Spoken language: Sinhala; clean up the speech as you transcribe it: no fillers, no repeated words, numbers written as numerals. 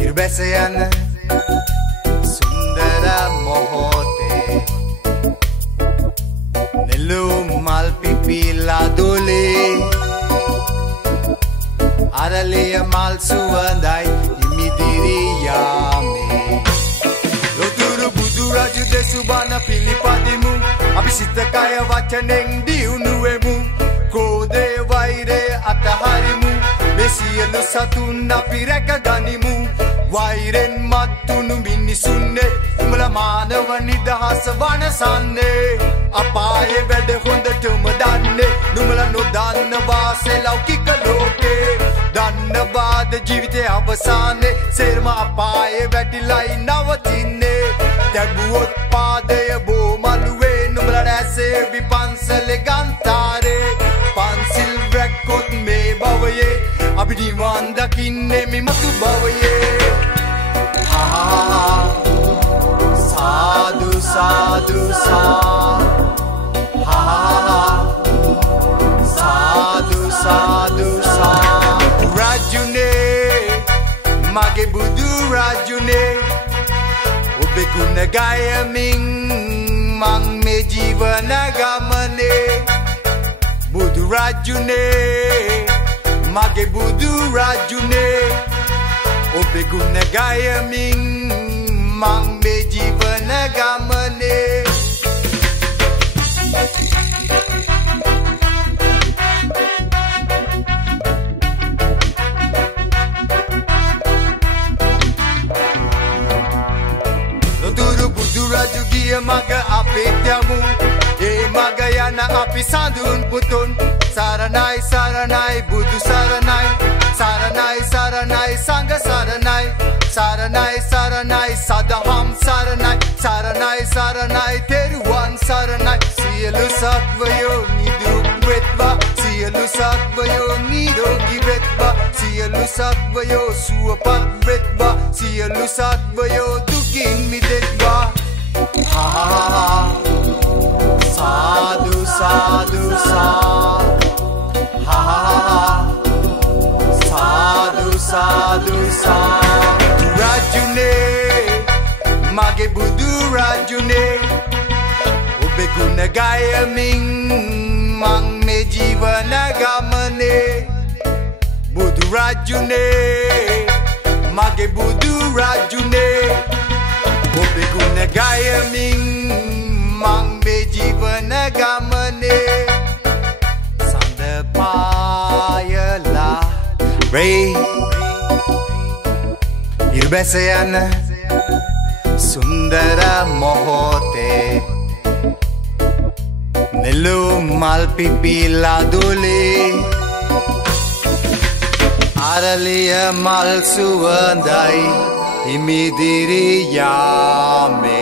ඉරුබැසයන සුන්දර මොහොතේ නෙළුම් මල් පිපිලා දොලේ අරලිය මල් සුවඳයි ඉමිදිරි යාමේ ලොතුරු බුදු රජු දෙසු බණ පිළිපදිමු අපි සිත කය වචනෙන් දියුණු වෙමු ක්‍රෝධය වෛරය අතහරිමු සියලු සතුන් අපි රැක ගනිමු වෛරෙන් මත්තුණු මිනිසුන්නේ උඹලා මානව නිදහස වනසන්නේ අපායේ වැඩ හොඳටම දන්නේ නුඹලා නොදන්න වාසේ ලෞකික ලෝකේ දන්නවාද ජීවිතේ අවසානේ සේරම අපායේ වැටිලායි නවතින්නේ දැබුවොත් පාදය බෝමලුවේ නුඹලා නැසේ විපන්සලේ ගන්තරේ පන්සිල් රැක්කොත් මේ භවයේ අපි නිවන් දකින්නේ මෙමතු භවයේ සාදු සාදු සාදු සාදු රාජුනේ මගේ බුදු රාජුනේ ඔබේ ගුණ ගයමින් මං මේ ජීවන ගමනේ බුදු රාජුනේ මගේ බුදු රාජුනේ ඔබේ ගුණ ගයමින් මං මේ ජීවන ගමනේ ලොතුරු බුදු රාජු ගිය මග අපිට යමු ඒ මග යන අපි සඳුන් පුතුන් සරණයි සරණයි බුදු සරණයි සරණයි සරණයි සංඝ සරණයි සරණයි සරණයි සදහම් සරණයි සරණයි සරණයි තෙරුවන් සරණයි සියලු සත්වයෝ නිදුක් වෙත්වා සියලු සත්වයෝ නිරෝගී වෙත්වා සියලු සත්වයෝ සුවපත් වෙත්වා සියලු සත්වයෝ දුකින් මිදෙත්වා සාදු සාදු සාදු සාදු රාජුනේ මගේ බුදු රාජුනේ ඔබේ ගුණ ගයමින් මං මේ ජීවන ගමනේ බුදු රාජුනේ මගේ බුදු රාජුනේ ඔබේ ගුණ ගයමින් මං මේ ජීවන ගමනේ සඳ පායලා ඉරුබැස යන සුන්දර මොහොතේ නෙළුම් මල් පිපිලා දොලේ අරලිය මල් සුවඳයි ඉමිදිරි යාමේ